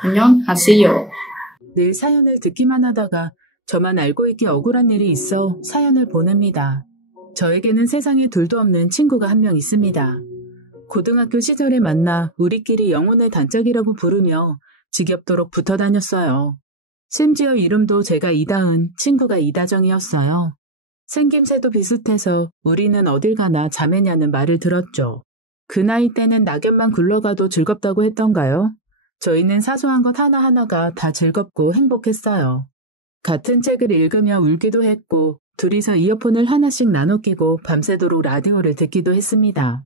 안녕하세요. 늘 사연을 듣기만 하다가 저만 알고 있기 억울한 일이 있어 사연을 보냅니다. 저에게는 세상에 둘도 없는 친구가 한 명 있습니다. 고등학교 시절에 만나 우리끼리 영혼의 단짝이라고 부르며 지겹도록 붙어 다녔어요. 심지어 이름도 제가 이다은, 친구가 이다정이었어요. 생김새도 비슷해서 우리는 어딜 가나 자매냐는 말을 들었죠. 그 나이 때는 낙엽만 굴러가도 즐겁다고 했던가요? 저희는 사소한 것 하나하나가 다 즐겁고 행복했어요. 같은 책을 읽으며 울기도 했고 둘이서 이어폰을 하나씩 나눠 끼고 밤새도록 라디오를 듣기도 했습니다.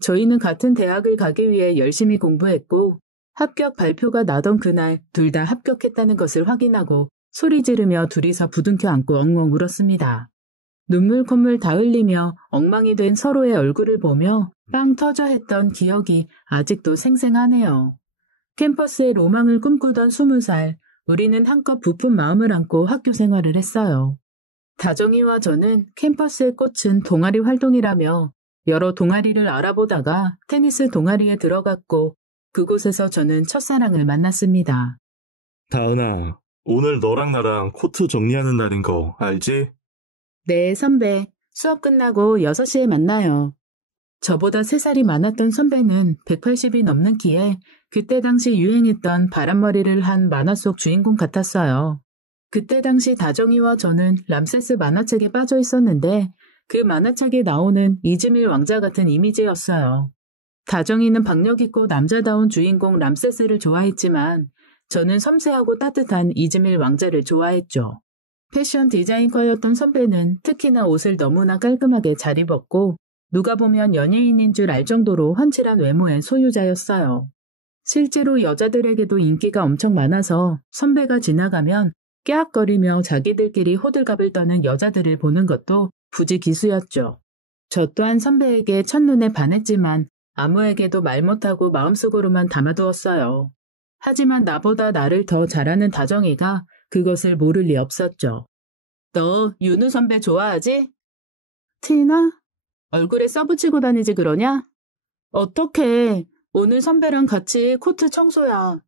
저희는 같은 대학을 가기 위해 열심히 공부했고 합격 발표가 나던 그날 둘 다 합격했다는 것을 확인하고 소리 지르며 둘이서 부둥켜 안고 엉엉 울었습니다. 눈물 콧물 다 흘리며 엉망이 된 서로의 얼굴을 보며 빵 터져 했던 기억이 아직도 생생하네요. 캠퍼스의 로망을 꿈꾸던 20살, 우리는 한껏 부푼 마음을 안고 학교 생활을 했어요. 다정이와 저는 캠퍼스의 꽃은 동아리 활동이라며 여러 동아리를 알아보다가 테니스 동아리에 들어갔고 그곳에서 저는 첫사랑을 만났습니다. 다은아, 오늘 너랑 나랑 코트 정리하는 날인 거 알지? 네, 선배. 수업 끝나고 6시에 만나요. 저보다 3살이 많았던 선배는 180이 넘는 키에 그때 당시 유행했던 바람머리를 한 만화 속 주인공 같았어요. 그때 당시 다정이와 저는 람세스 만화책에 빠져 있었는데 그 만화책에 나오는 이즈밀 왕자 같은 이미지였어요. 다정이는 박력 있고 남자다운 주인공 람세스를 좋아했지만 저는 섬세하고 따뜻한 이즈밀 왕자를 좋아했죠. 패션 디자이너였던 선배는 특히나 옷을 너무나 깔끔하게 잘 입었고 누가 보면 연예인인 줄 알 정도로 훤칠한 외모의 소유자였어요. 실제로 여자들에게도 인기가 엄청 많아서 선배가 지나가면 깨악거리며 자기들끼리 호들갑을 떠는 여자들을 보는 것도 부지기수였죠. 저 또한 선배에게 첫눈에 반했지만 아무에게도 말 못하고 마음속으로만 담아두었어요. 하지만 나보다 나를 더 잘하는 다정이가 그것을 모를 리 없었죠. 너 윤우 선배 좋아하지? 티나? 얼굴에 써붙이고 다니지 그러냐? 어떡해. 오늘 선배랑 같이 코트 청소야.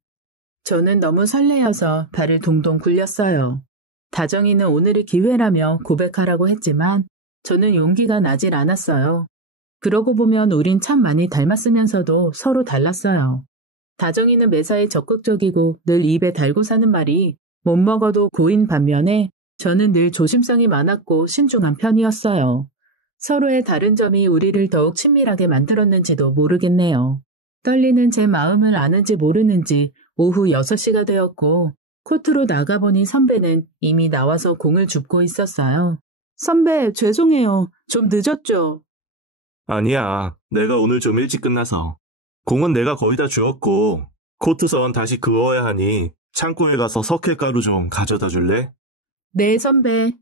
저는 너무 설레어서 발을 동동 굴렸어요. 다정이는 오늘이 기회라며 고백하라고 했지만 저는 용기가 나질 않았어요. 그러고 보면 우린 참 많이 닮았으면서도 서로 달랐어요. 다정이는 매사에 적극적이고 늘 입에 달고 사는 말이 못 먹어도 고인 반면에 저는 늘 조심성이 많았고 신중한 편이었어요. 서로의 다른 점이 우리를 더욱 친밀하게 만들었는지도 모르겠네요. 떨리는 제 마음을 아는지 모르는지 오후 6시가 되었고 코트로 나가보니 선배는 이미 나와서 공을 줍고 있었어요. 선배, 죄송해요. 좀 늦었죠? 아니야, 내가 오늘 좀 일찍 끝나서. 공은 내가 거의 다 주었고 코트선 다시 그어야 하니 창고에 가서 석회가루 좀 가져다 줄래? 네, 선배.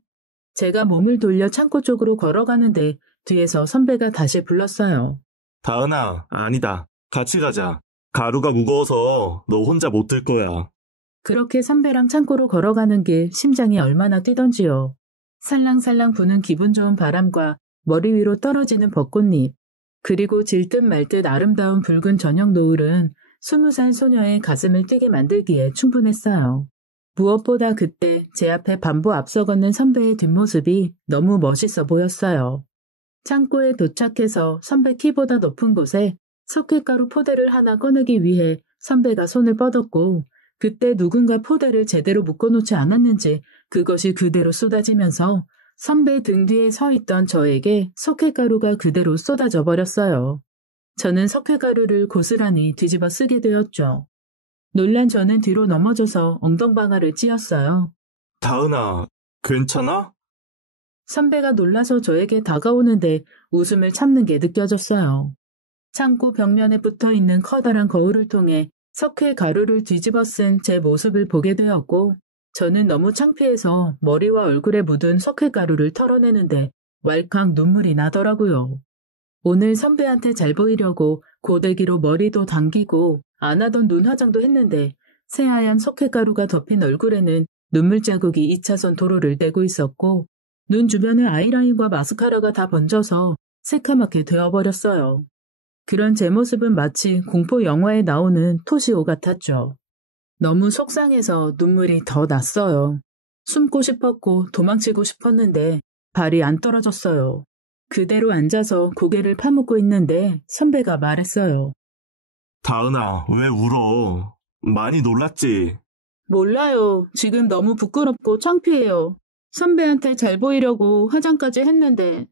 제가 몸을 돌려 창고 쪽으로 걸어가는데 뒤에서 선배가 다시 불렀어요. 다은아, 아니다. 같이 가자. 가루가 무거워서 너 혼자 못 들 거야. 그렇게 선배랑 창고로 걸어가는 게 심장이 얼마나 뛰던지요. 살랑살랑 부는 기분 좋은 바람과 머리 위로 떨어지는 벚꽃잎, 그리고 질듯 말듯 아름다운 붉은 저녁 노을은 20살 소녀의 가슴을 뛰게 만들기에 충분했어요. 무엇보다 그때 제 앞에 반보 앞서 걷는 선배의 뒷모습이 너무 멋있어 보였어요. 창고에 도착해서 선배 키보다 높은 곳에 석회가루 포대를 하나 꺼내기 위해 선배가 손을 뻗었고 그때 누군가 포대를 제대로 묶어놓지 않았는지 그것이 그대로 쏟아지면서 선배 등 뒤에 서 있던 저에게 석회가루가 그대로 쏟아져 버렸어요. 저는 석회가루를 고스란히 뒤집어 쓰게 되었죠. 놀란 저는 뒤로 넘어져서 엉덩방아를 찧었어요. 다은아, 괜찮아? 선배가 놀라서 저에게 다가오는데 웃음을 참는 게 느껴졌어요. 창고 벽면에 붙어있는 커다란 거울을 통해 석회가루를 뒤집어 쓴 제 모습을 보게 되었고 저는 너무 창피해서 머리와 얼굴에 묻은 석회가루를 털어내는데 왈칵 눈물이 나더라고요. 오늘 선배한테 잘 보이려고 고데기로 머리도 당기고 안 하던 눈 화장도 했는데 새하얀 석회가루가 덮인 얼굴에는 눈물 자국이 2차선 도로를 떼고 있었고 눈 주변에 아이라인과 마스카라가 다 번져서 새카맣게 되어버렸어요. 그런 제 모습은 마치 공포 영화에 나오는 토시오 같았죠. 너무 속상해서 눈물이 더 났어요. 숨고 싶었고 도망치고 싶었는데 발이 안 떨어졌어요. 그대로 앉아서 고개를 파묻고 있는데 선배가 말했어요. 다은아, 왜 울어? 많이 놀랐지? 몰라요. 지금 너무 부끄럽고 창피해요. 선배한테 잘 보이려고 화장까지 했는데.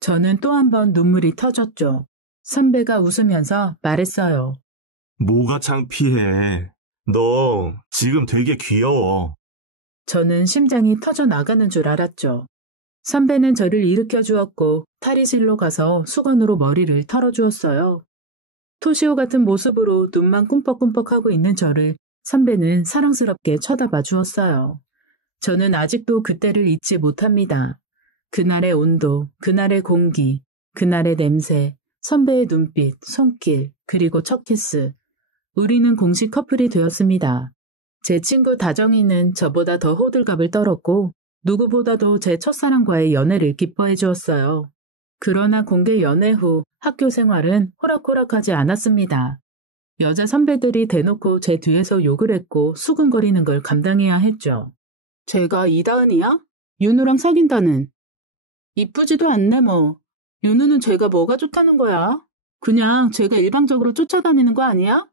저는 또 한 번 눈물이 터졌죠. 선배가 웃으면서 말했어요. 뭐가 창피해? 너 지금 되게 귀여워. 저는 심장이 터져 나가는 줄 알았죠. 선배는 저를 일으켜 주었고 탈의실로 가서 수건으로 머리를 털어주었어요. 토시오 같은 모습으로 눈만 꿈뻑꿈뻑하고 있는 저를 선배는 사랑스럽게 쳐다봐 주었어요. 저는 아직도 그때를 잊지 못합니다. 그날의 온도, 그날의 공기, 그날의 냄새, 선배의 눈빛, 손길, 그리고 첫 키스. 우리는 공식 커플이 되었습니다. 제 친구 다정이는 저보다 더 호들갑을 떨었고 누구보다도 제 첫사랑과의 연애를 기뻐해 주었어요. 그러나 공개 연애 후 학교 생활은 호락호락하지 않았습니다. 여자 선배들이 대놓고 제 뒤에서 욕을 했고 수근거리는 걸 감당해야 했죠. 제가 이다은이야? 윤우랑 사귄다는. 이쁘지도 않네 뭐. 윤우는 제가 뭐가 좋다는 거야? 그냥 제가 일방적으로 쫓아다니는 거 아니야?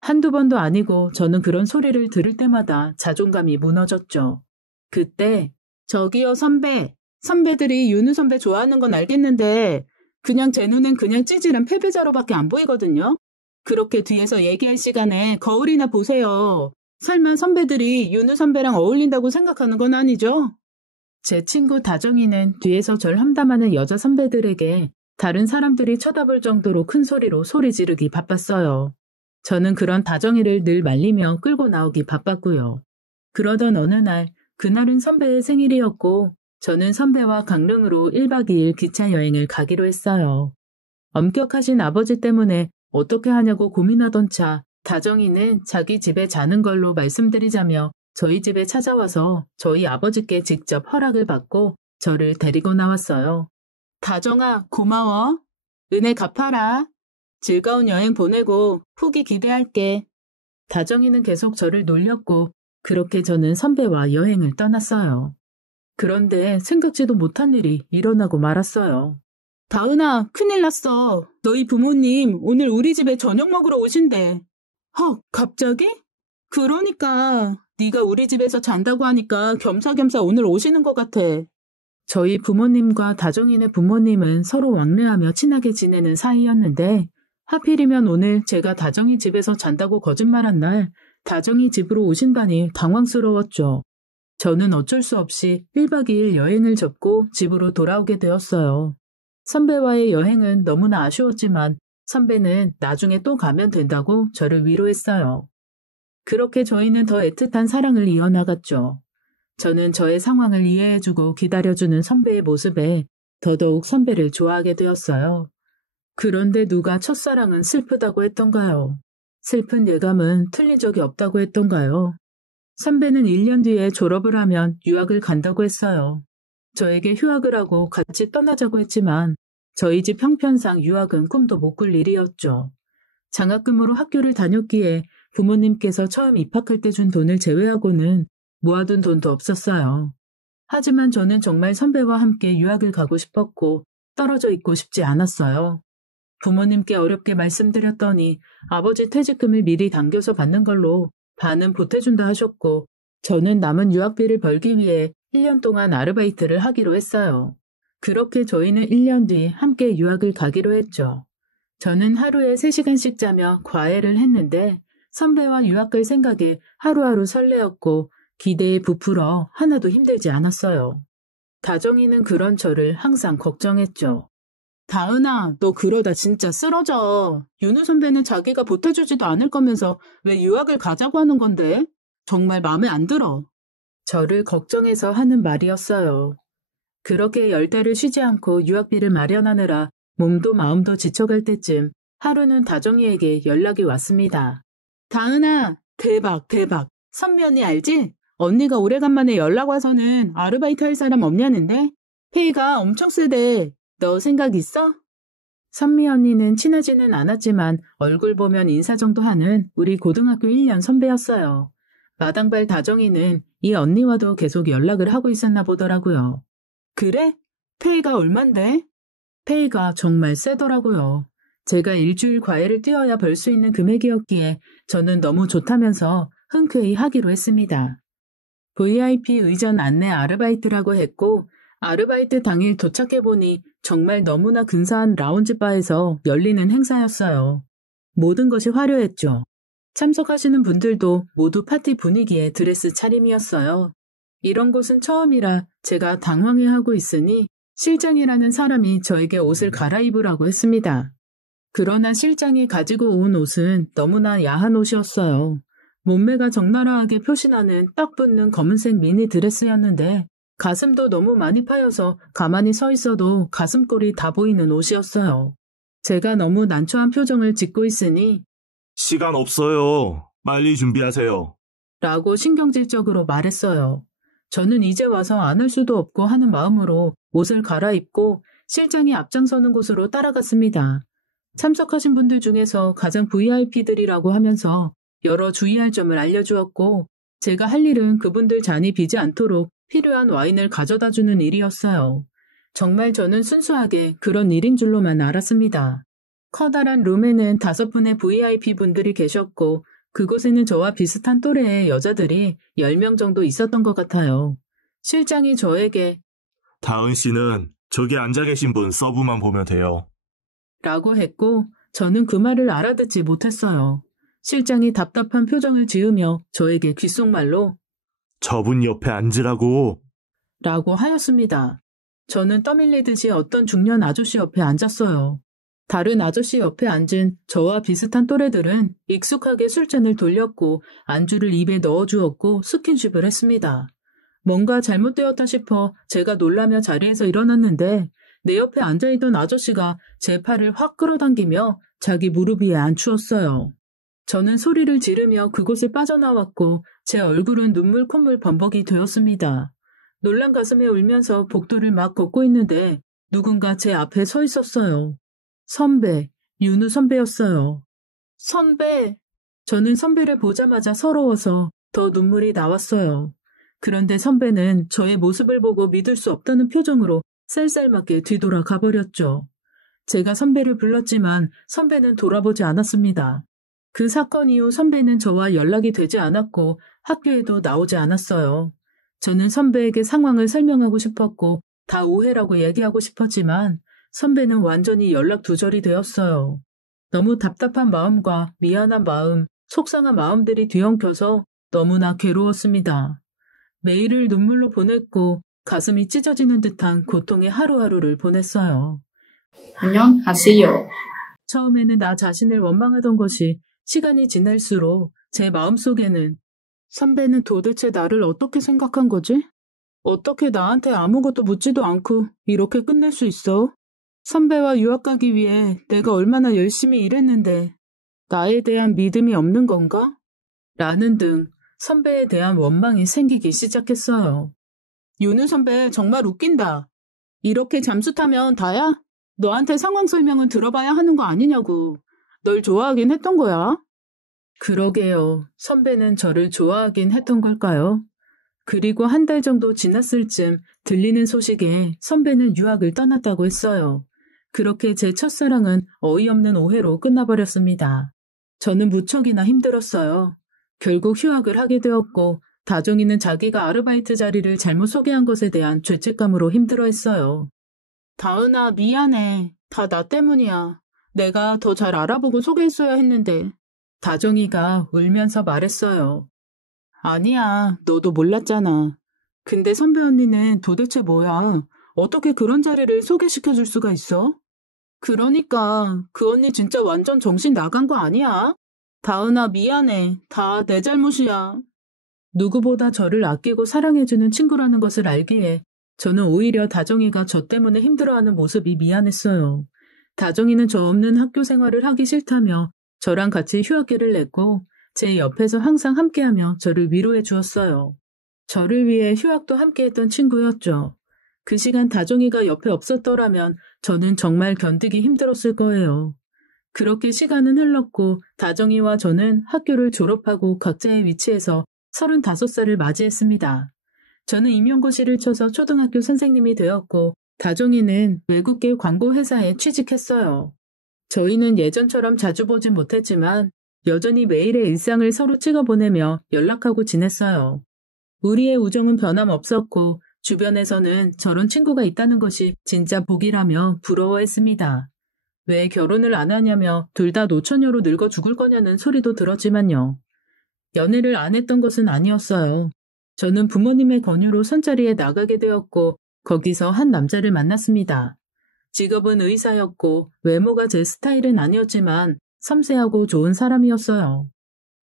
한두 번도 아니고 저는 그런 소리를 들을 때마다 자존감이 무너졌죠. 그때 저기요 선배. 선배들이 윤우 선배 좋아하는 건 알겠는데 그냥 제 눈엔 그냥 찌질한 패배자로밖에 안 보이거든요. 그렇게 뒤에서 얘기할 시간에 거울이나 보세요. 설마 선배들이 윤우 선배랑 어울린다고 생각하는 건 아니죠? 제 친구 다정이는 뒤에서 절 험담하는 여자 선배들에게 다른 사람들이 쳐다볼 정도로 큰 소리로 소리 지르기 바빴어요. 저는 그런 다정이를 늘 말리며 끌고 나오기 바빴고요. 그러던 어느 날, 그날은 선배의 생일이었고 저는 선배와 강릉으로 1박 2일 기차 여행을 가기로 했어요. 엄격하신 아버지 때문에 어떻게 하냐고 고민하던 차, 다정이는 자기 집에 자는 걸로 말씀드리자며 저희 집에 찾아와서 저희 아버지께 직접 허락을 받고 저를 데리고 나왔어요. 다정아, 고마워. 은혜 갚아라. 즐거운 여행 보내고 후기 기대할게. 다정이는 계속 저를 놀렸고 그렇게 저는 선배와 여행을 떠났어요. 그런데 생각지도 못한 일이 일어나고 말았어요. 다은아, 큰일 났어. 너희 부모님 오늘 우리 집에 저녁 먹으러 오신대. 헉, 갑자기? 그러니까 네가 우리 집에서 잔다고 하니까 겸사겸사 오늘 오시는 것 같아. 저희 부모님과 다정이네 부모님은 서로 왕래하며 친하게 지내는 사이였는데 하필이면 오늘 제가 다정이 집에서 잔다고 거짓말한 날 다정이 집으로 오신다니 당황스러웠죠. 저는 어쩔 수 없이 1박 2일 여행을 접고 집으로 돌아오게 되었어요. 선배와의 여행은 너무나 아쉬웠지만 선배는 나중에 또 가면 된다고 저를 위로했어요. 그렇게 저희는 더 애틋한 사랑을 이어나갔죠. 저는 저의 상황을 이해해주고 기다려주는 선배의 모습에 더더욱 선배를 좋아하게 되었어요. 그런데 누가 첫사랑은 슬프다고 했던가요? 슬픈 예감은 틀린 적이 없다고 했던가요? 선배는 1년 뒤에 졸업을 하면 유학을 간다고 했어요. 저에게 휴학을 하고 같이 떠나자고 했지만 저희 집 형편상 유학은 꿈도 못 꿀 일이었죠. 장학금으로 학교를 다녔기에 부모님께서 처음 입학할 때 준 돈을 제외하고는 모아둔 돈도 없었어요. 하지만 저는 정말 선배와 함께 유학을 가고 싶었고 떨어져 있고 싶지 않았어요. 부모님께 어렵게 말씀드렸더니 아버지 퇴직금을 미리 당겨서 받는 걸로 반은 보태준다 하셨고 저는 남은 유학비를 벌기 위해 1년 동안 아르바이트를 하기로 했어요. 그렇게 저희는 1년 뒤 함께 유학을 가기로 했죠. 저는 하루에 3시간씩 자며 과외를 했는데 선배와 유학 갈 생각에 하루하루 설레었고 기대에 부풀어 하나도 힘들지 않았어요. 다정이는 그런 저를 항상 걱정했죠. 다은아, 너 그러다 진짜 쓰러져. 윤우 선배는 자기가 보태주지도 않을 거면서 왜 유학을 가자고 하는 건데? 정말 마음에 안 들어. 저를 걱정해서 하는 말이었어요. 그렇게 10달을 쉬지 않고 유학비를 마련하느라 몸도 마음도 지쳐갈 때쯤 하루는 다정이에게 연락이 왔습니다. 다은아, 대박. 선미 언니 알지? 언니가 오래간만에 연락 와서는 아르바이트 할 사람 없냐는데? 페이가 엄청 세대. 너 생각 있어? 선미 언니는 친하지는 않았지만 얼굴 보면 인사 정도 하는 우리 고등학교 1년 선배였어요. 마당발 다정이는 이 언니와도 계속 연락을 하고 있었나 보더라고요. 그래? 페이가 얼만데? 페이가 정말 세더라고요. 제가 일주일 과외를 뛰어야 벌 수 있는 금액이었기에 저는 너무 좋다면서 흔쾌히 하기로 했습니다. VIP 의전 안내 아르바이트라고 했고 아르바이트 당일 도착해보니 정말 너무나 근사한 라운지 바에서 열리는 행사였어요. 모든 것이 화려했죠. 참석하시는 분들도 모두 파티 분위기의 드레스 차림이었어요. 이런 곳은 처음이라 제가 당황해하고 있으니 실장이라는 사람이 저에게 옷을 갈아입으라고 했습니다. 그러나 실장이 가지고 온 옷은 너무나 야한 옷이었어요. 몸매가 적나라하게 표시나는 딱 붙는 검은색 미니 드레스였는데 가슴도 너무 많이 파여서 가만히 서 있어도 가슴골이 다 보이는 옷이었어요. 제가 너무 난처한 표정을 짓고 있으니 시간 없어요. 빨리 준비하세요. 라고 신경질적으로 말했어요. 저는 이제 와서 안 할 수도 없고 하는 마음으로 옷을 갈아입고 실장이 앞장서는 곳으로 따라갔습니다. 참석하신 분들 중에서 가장 VIP들이라고 하면서 여러 주의할 점을 알려주었고 제가 할 일은 그분들 잔이 비지 않도록 필요한 와인을 가져다주는 일이었어요. 정말 저는 순수하게 그런 일인 줄로만 알았습니다. 커다란 룸에는 5분의 VIP분들이 계셨고 그곳에는 저와 비슷한 또래의 여자들이 10명 정도 있었던 것 같아요. 실장이 저에게 다은 씨는 저기 앉아 계신 분 서브만 보면 돼요. 라고 했고 저는 그 말을 알아듣지 못했어요. 실장이 답답한 표정을 지으며 저에게 귓속말로 저분 옆에 앉으라고. 라고 하였습니다. 저는 떠밀리듯이 어떤 중년 아저씨 옆에 앉았어요. 다른 아저씨 옆에 앉은 저와 비슷한 또래들은 익숙하게 술잔을 돌렸고 안주를 입에 넣어주었고 스킨십을 했습니다. 뭔가 잘못되었다 싶어 제가 놀라며 자리에서 일어났는데 내 옆에 앉아있던 아저씨가 제 팔을 확 끌어당기며 자기 무릎 위에 앉추었어요. 저는 소리를 지르며 그곳을 빠져나왔고 제 얼굴은 눈물 콧물 범벅이 되었습니다. 놀란 가슴에 울면서 복도를 막 걷고 있는데 누군가 제 앞에 서 있었어요. 선배, 윤우 선배였어요. 선배! 저는 선배를 보자마자 서러워서 더 눈물이 나왔어요. 그런데 선배는 저의 모습을 보고 믿을 수 없다는 표정으로 쌀쌀맞게 뒤돌아 가버렸죠. 제가 선배를 불렀지만 선배는 돌아보지 않았습니다. 그 사건 이후 선배는 저와 연락이 되지 않았고 학교에도 나오지 않았어요. 저는 선배에게 상황을 설명하고 싶었고 다 오해라고 얘기하고 싶었지만 선배는 완전히 연락 두절이 되었어요. 너무 답답한 마음과 미안한 마음, 속상한 마음들이 뒤엉켜서 너무나 괴로웠습니다. 매일을 눈물로 보냈고 가슴이 찢어지는 듯한 고통의 하루하루를 보냈어요. 안녕하세요. 처음에는 나 자신을 원망하던 것이 시간이 지날수록 제 마음속에는 선배는 도대체 나를 어떻게 생각한 거지? 어떻게 나한테 아무것도 묻지도 않고 이렇게 끝낼 수 있어? 선배와 유학 가기 위해 내가 얼마나 열심히 일했는데 나에 대한 믿음이 없는 건가? 라는 등 선배에 대한 원망이 생기기 시작했어요. 윤우 선배 정말 웃긴다. 이렇게 잠수 타면 다야? 너한테 상황 설명은 들어봐야 하는 거 아니냐고. 널 좋아하긴 했던 거야. 그러게요. 선배는 저를 좋아하긴 했던 걸까요? 그리고 한 달 정도 지났을 쯤 들리는 소식에 선배는 유학을 떠났다고 했어요. 그렇게 제 첫사랑은 어이없는 오해로 끝나버렸습니다. 저는 무척이나 힘들었어요. 결국 휴학을 하게 되었고 다정이는 자기가 아르바이트 자리를 잘못 소개한 것에 대한 죄책감으로 힘들어했어요. 다은아, 미안해. 다 나 때문이야. 내가 더 잘 알아보고 소개했어야 했는데. 다정이가 울면서 말했어요. 아니야, 너도 몰랐잖아. 근데 선배 언니는 도대체 뭐야? 어떻게 그런 자리를 소개시켜줄 수가 있어? 그러니까 그 언니 진짜 완전 정신 나간 거 아니야? 다은아, 미안해. 다 내 잘못이야. 누구보다 저를 아끼고 사랑해주는 친구라는 것을 알기에 저는 오히려 다정이가 저 때문에 힘들어하는 모습이 미안했어요. 다정이는 저 없는 학교 생활을 하기 싫다며 저랑 같이 휴학계를 냈고 제 옆에서 항상 함께하며 저를 위로해 주었어요. 저를 위해 휴학도 함께했던 친구였죠. 그 시간 다정이가 옆에 없었더라면 저는 정말 견디기 힘들었을 거예요. 그렇게 시간은 흘렀고 다정이와 저는 학교를 졸업하고 각자의 위치에서 35살을 맞이했습니다. 저는 임용고시를 쳐서 초등학교 선생님이 되었고 다정이는 외국계 광고회사에 취직했어요. 저희는 예전처럼 자주 보진 못했지만 여전히 매일의 일상을 서로 찍어보내며 연락하고 지냈어요. 우리의 우정은 변함없었고 주변에서는 저런 친구가 있다는 것이 진짜 복이라며 부러워했습니다. 왜 결혼을 안 하냐며 둘 다 노처녀로 늙어 죽을 거냐는 소리도 들었지만요. 연애를 안 했던 것은 아니었어요. 저는 부모님의 권유로 선자리에 나가게 되었고 거기서 한 남자를 만났습니다. 직업은 의사였고 외모가 제 스타일은 아니었지만 섬세하고 좋은 사람이었어요.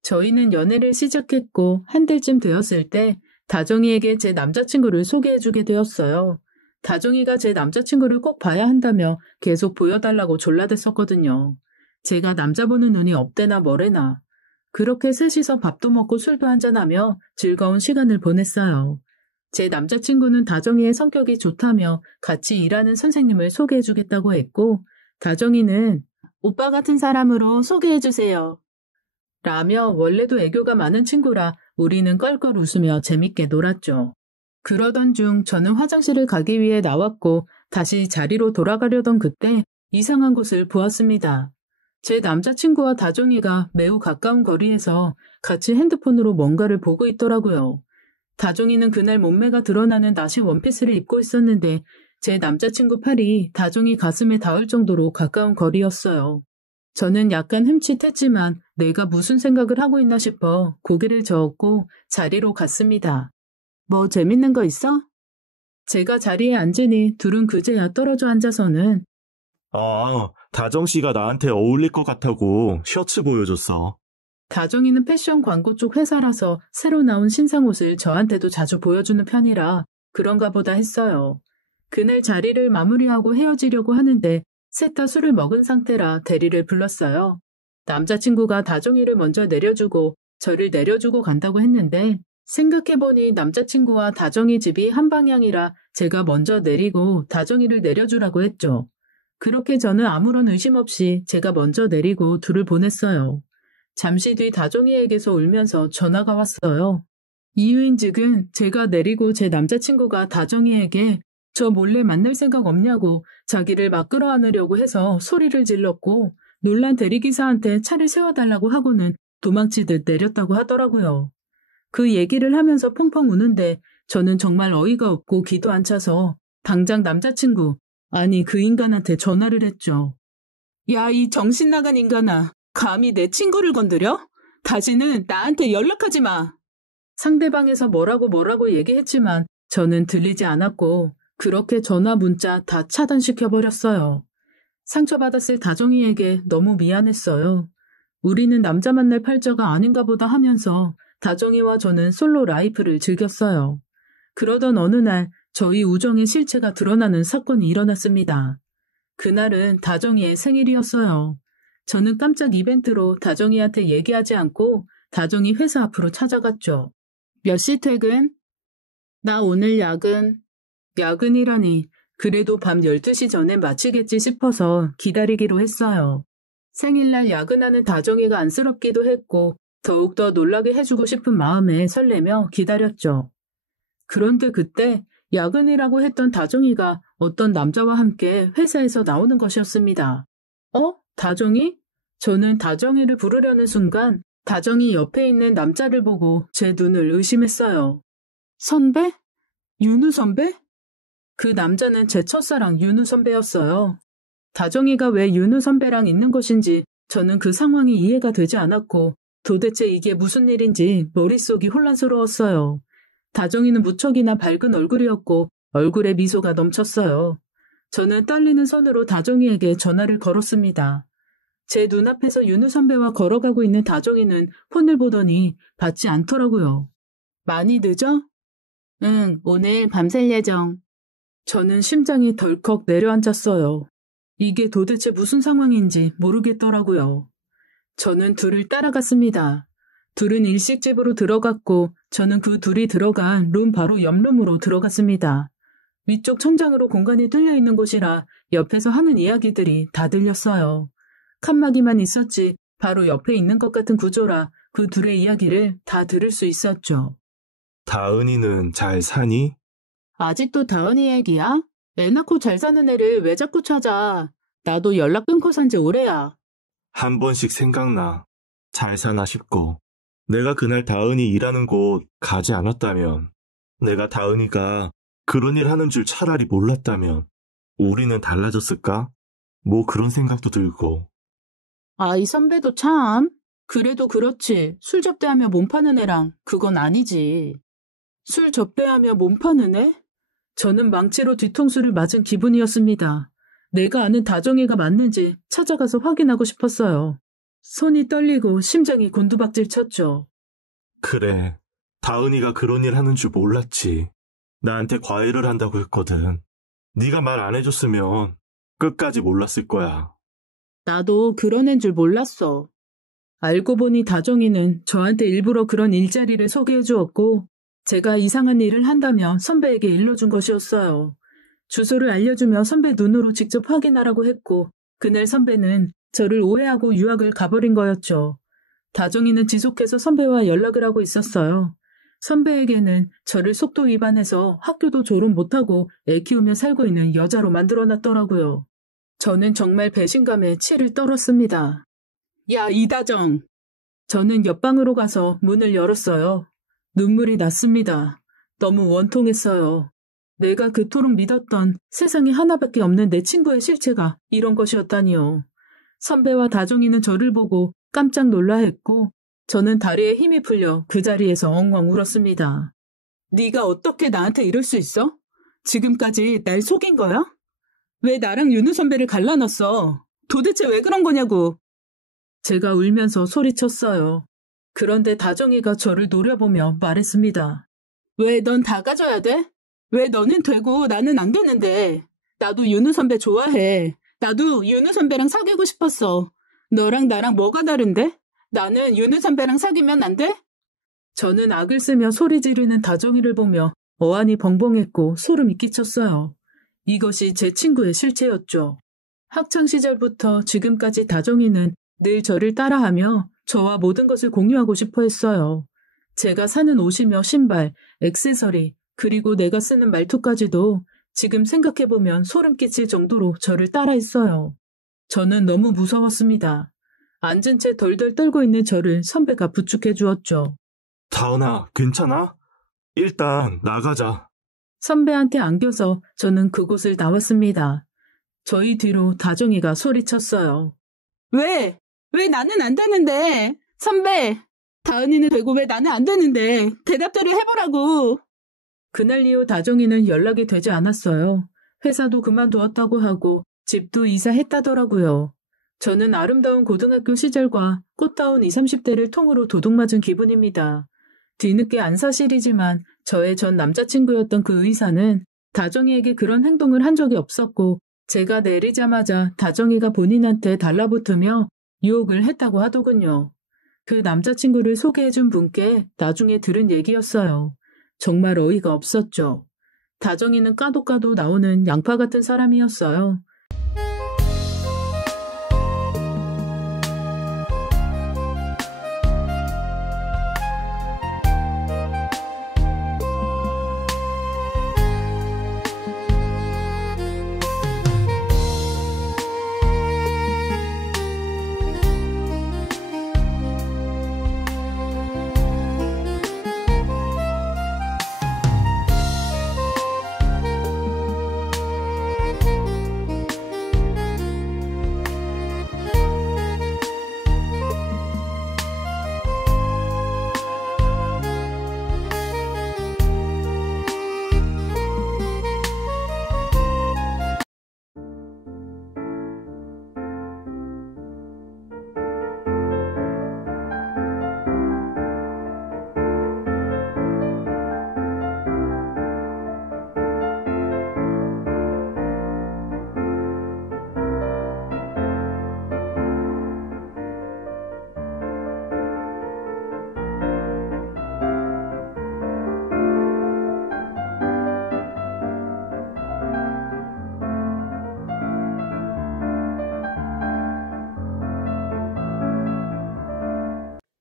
저희는 연애를 시작했고 한 달쯤 되었을 때 다정이에게 제 남자친구를 소개해주게 되었어요. 다정이가 제 남자친구를 꼭 봐야 한다며 계속 보여달라고 졸라댔었거든요. 제가 남자 보는 눈이 없대나 뭐래나. 그렇게 셋이서 밥도 먹고 술도 한잔하며 즐거운 시간을 보냈어요. 제 남자친구는 다정이의 성격이 좋다며 같이 일하는 선생님을 소개해주겠다고 했고 다정이는 오빠 같은 사람으로 소개해주세요. 라며 원래도 애교가 많은 친구라 우리는 껄껄 웃으며 재밌게 놀았죠. 그러던 중 저는 화장실을 가기 위해 나왔고 다시 자리로 돌아가려던 그때 이상한 곳을 보았습니다. 제 남자친구와 다정이가 매우 가까운 거리에서 같이 핸드폰으로 뭔가를 보고 있더라고요. 다정이는 그날 몸매가 드러나는 나시 원피스를 입고 있었는데 제 남자친구 팔이 다정이 가슴에 닿을 정도로 가까운 거리였어요. 저는 약간 흠칫했지만 내가 무슨 생각을 하고 있나 싶어 고개를 저었고 자리로 갔습니다. 뭐 재밌는 거 있어? 제가 자리에 앉으니 둘은 그제야 떨어져 앉아서는 다정씨가 나한테 어울릴 것 같다고 셔츠 보여줬어. 다정이는 패션 광고 쪽 회사라서 새로 나온 신상 옷을 저한테도 자주 보여주는 편이라 그런가 보다 했어요. 그날 자리를 마무리하고 헤어지려고 하는데 셋 다 술을 먹은 상태라 대리를 불렀어요. 남자친구가 다정이를 먼저 내려주고 저를 내려주고 간다고 했는데 생각해보니 남자친구와 다정이 집이 한 방향이라 제가 먼저 내리고 다정이를 내려주라고 했죠. 그렇게 저는 아무런 의심 없이 제가 먼저 내리고 둘을 보냈어요. 잠시 뒤 다정이에게서 울면서 전화가 왔어요. 이유인즉은 제가 내리고 제 남자친구가 다정이에게 저 몰래 만날 생각 없냐고 자기를 막 끌어안으려고 해서 소리를 질렀고 놀란 대리기사한테 차를 세워달라고 하고는 도망치듯 내렸다고 하더라고요. 그 얘기를 하면서 펑펑 우는데 저는 정말 어이가 없고 기도 안 차서 당장 남자친구, 아니 그 인간한테 전화를 했죠. 야, 이 정신 나간 인간아. 감히 내 친구를 건드려? 다시는 나한테 연락하지 마. 상대방에서 뭐라고 얘기했지만 저는 들리지 않았고 그렇게 전화 문자 다 차단시켜버렸어요. 상처받았을 다정이에게 너무 미안했어요. 우리는 남자 만날 팔자가 아닌가 보다 하면서 다정이와 저는 솔로 라이프를 즐겼어요. 그러던 어느 날 저희 우정의 실체가 드러나는 사건이 일어났습니다. 그날은 다정이의 생일이었어요. 저는 깜짝 이벤트로 다정이한테 얘기하지 않고 다정이 회사 앞으로 찾아갔죠. 몇 시 퇴근? 나 오늘 야근. 야근이라니 그래도 밤 12시 전에 마치겠지 싶어서 기다리기로 했어요. 생일날 야근하는 다정이가 안쓰럽기도 했고 더욱더 놀라게 해주고 싶은 마음에 설레며 기다렸죠. 그런데 그때 야근이라고 했던 다정이가 어떤 남자와 함께 회사에서 나오는 것이었습니다. 다정이? 저는 다정이를 부르려는 순간 다정이 옆에 있는 남자를 보고 제 눈을 의심했어요. 선배? 윤우 선배? 그 남자는 제 첫사랑 윤우 선배였어요. 다정이가 왜 윤우 선배랑 있는 것인지 저는 그 상황이 이해가 되지 않았고 도대체 이게 무슨 일인지 머릿속이 혼란스러웠어요. 다정이는 무척이나 밝은 얼굴이었고 얼굴에 미소가 넘쳤어요. 저는 떨리는 손으로 다정이에게 전화를 걸었습니다. 제 눈앞에서 윤우 선배와 걸어가고 있는 다정이는 폰을 보더니 받지 않더라고요. 많이 늦어? 응, 오늘 밤샐 예정. 저는 심장이 덜컥 내려앉았어요. 이게 도대체 무슨 상황인지 모르겠더라고요. 저는 둘을 따라갔습니다. 둘은 일식집으로 들어갔고 저는 그 둘이 들어간 룸 바로 옆 룸으로 들어갔습니다. 위쪽 천장으로 공간이 뚫려 있는 곳이라 옆에서 하는 이야기들이 다 들렸어요. 칸막이만 있었지 바로 옆에 있는 것 같은 구조라 그 둘의 이야기를 다 들을 수 있었죠. 다은이는 잘 사니? 아직도 다은이 얘기야? 애 낳고 잘 사는 애를 왜 자꾸 찾아? 나도 연락 끊고 산 지 오래야. 한 번씩 생각나. 잘 사나 싶고. 내가 그날 다은이 일하는 곳 가지 않았다면, 내가 다은이가 그런 일 하는 줄 차라리 몰랐다면 우리는 달라졌을까? 뭐 그런 생각도 들고. 아, 이 선배도 참. 그래도 그렇지. 술 접대하며 몸 파는 애랑 그건 아니지. 술 접대하며 몸 파는 애? 저는 망치로 뒤통수를 맞은 기분이었습니다. 내가 아는 다정이가 맞는지 찾아가서 확인하고 싶었어요. 손이 떨리고 심장이 곤두박질 쳤죠. 그래, 다은이가 그런 일 하는 줄 몰랐지. 나한테 과외를 한다고 했거든. 네가 말 안 해줬으면 끝까지 몰랐을 거야. 나도 그런 애인 줄 몰랐어. 알고 보니 다정이는 저한테 일부러 그런 일자리를 소개해 주었고 제가 이상한 일을 한다며 선배에게 일러준 것이었어요. 주소를 알려주며 선배 눈으로 직접 확인하라고 했고 그날 선배는 저를 오해하고 유학을 가버린 거였죠. 다정이는 지속해서 선배와 연락을 하고 있었어요. 선배에게는 저를 속도 위반해서 학교도 졸업 못하고 애 키우며 살고 있는 여자로 만들어놨더라고요. 저는 정말 배신감에 치를 떨었습니다. 야, 이다정! 저는 옆방으로 가서 문을 열었어요. 눈물이 났습니다. 너무 원통했어요. 내가 그토록 믿었던 세상에 하나밖에 없는 내 친구의 실체가 이런 것이었다니요. 선배와 다정이는 저를 보고 깜짝 놀라했고 저는 다리에 힘이 풀려 그 자리에서 엉엉 울었습니다. 네가 어떻게 나한테 이럴 수 있어? 지금까지 날 속인 거야? 왜 나랑 윤우 선배를 갈라놨어? 도대체 왜 그런 거냐고. 제가 울면서 소리쳤어요. 그런데 다정이가 저를 노려보며 말했습니다. 왜 넌 다 가져야 돼? 왜 너는 되고 나는 안 되는데? 나도 윤우 선배 좋아해. 나도 윤우 선배랑 사귀고 싶었어. 너랑 나랑 뭐가 다른데? 나는 윤우 선배랑 사귀면 안 돼? 저는 악을 쓰며 소리 지르는 다정이를 보며 어안이 벙벙했고 소름이 끼쳤어요. 이것이 제 친구의 실체였죠. 학창시절부터 지금까지 다정이는 늘 저를 따라하며 저와 모든 것을 공유하고 싶어 했어요. 제가 사는 옷이며 신발, 액세서리, 그리고 내가 쓰는 말투까지도 지금 생각해보면 소름 끼칠 정도로 저를 따라했어요. 저는 너무 무서웠습니다. 앉은 채 덜덜 떨고 있는 저를 선배가 부축해 주었죠. 다은아, 괜찮아? 일단 나가자. 선배한테 안겨서 저는 그곳을 나왔습니다. 저희 뒤로 다정이가 소리쳤어요. 왜? 왜 나는 안 되는데? 선배! 다은이는 되고 왜 나는 안 되는데? 대답들을 해보라고! 그날 이후 다정이는 연락이 되지 않았어요. 회사도 그만두었다고 하고 집도 이사했다더라고요. 저는 아름다운 고등학교 시절과 꽃다운 20, 30대를 통으로 도둑맞은 기분입니다. 뒤늦게 안 사실이지만 저의 전 남자친구였던 그 의사는 다정이에게 그런 행동을 한 적이 없었고 제가 내리자마자 다정이가 본인한테 달라붙으며 유혹을 했다고 하더군요. 그 남자친구를 소개해준 분께 나중에 들은 얘기였어요. 정말 어이가 없었죠. 다정이는 까도 까도 나오는 양파 같은 사람이었어요.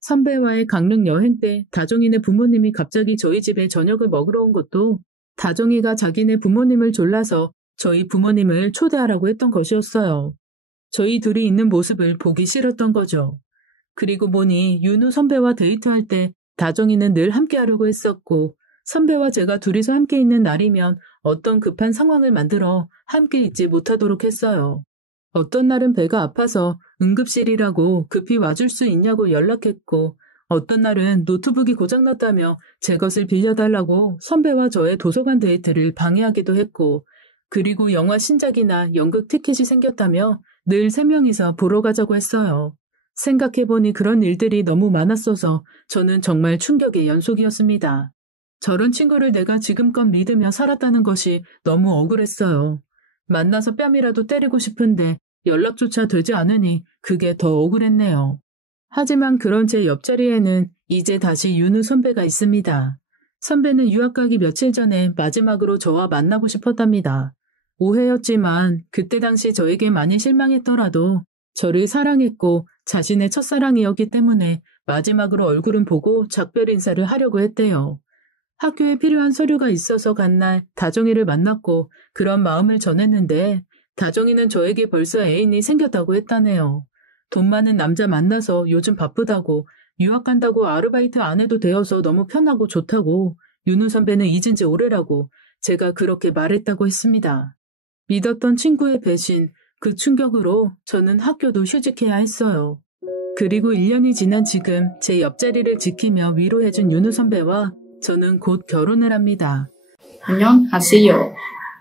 선배와의 강릉 여행 때 다정이네 부모님이 갑자기 저희 집에 저녁을 먹으러 온 것도 다정이가 자기네 부모님을 졸라서 저희 부모님을 초대하라고 했던 것이었어요. 저희 둘이 있는 모습을 보기 싫었던 거죠. 그리고 보니 윤우 선배와 데이트할 때 다정이는 늘 함께하려고 했었고 선배와 제가 둘이서 함께 있는 날이면 어떤 급한 상황을 만들어 함께 있지 못하도록 했어요. 어떤 날은 배가 아파서 응급실이라고 급히 와줄 수 있냐고 연락했고 어떤 날은 노트북이 고장났다며 제 것을 빌려달라고 선배와 저의 도서관 데이트를 방해하기도 했고 그리고 영화 신작이나 연극 티켓이 생겼다며 늘 3명이서 보러 가자고 했어요. 생각해보니 그런 일들이 너무 많았어서 저는 정말 충격의 연속이었습니다. 저런 친구를 내가 지금껏 믿으며 살았다는 것이 너무 억울했어요. 만나서 뺨이라도 때리고 싶은데 연락조차 되지 않으니 그게 더 억울했네요. 하지만 그런 제 옆자리에는 이제 다시 윤우 선배가 있습니다. 선배는 유학 가기 며칠 전에 마지막으로 저와 만나고 싶었답니다. 오해였지만 그때 당시 저에게 많이 실망했더라도 저를 사랑했고 자신의 첫사랑이었기 때문에 마지막으로 얼굴은 보고 작별 인사를 하려고 했대요. 학교에 필요한 서류가 있어서 간 날 다정이를 만났고 그런 마음을 전했는데 다정이는 저에게 벌써 애인이 생겼다고 했다네요. 돈 많은 남자 만나서 요즘 바쁘다고 유학 간다고 아르바이트 안 해도 되어서 너무 편하고 좋다고 윤우 선배는 잊은 지 오래라고 제가 그렇게 말했다고 했습니다. 믿었던 친구의 배신, 그 충격으로 저는 학교도 휴직해야 했어요. 그리고 1년이 지난 지금 제 옆자리를 지키며 위로해준 윤우 선배와 저는 곧 결혼을 합니다. 안녕하세요.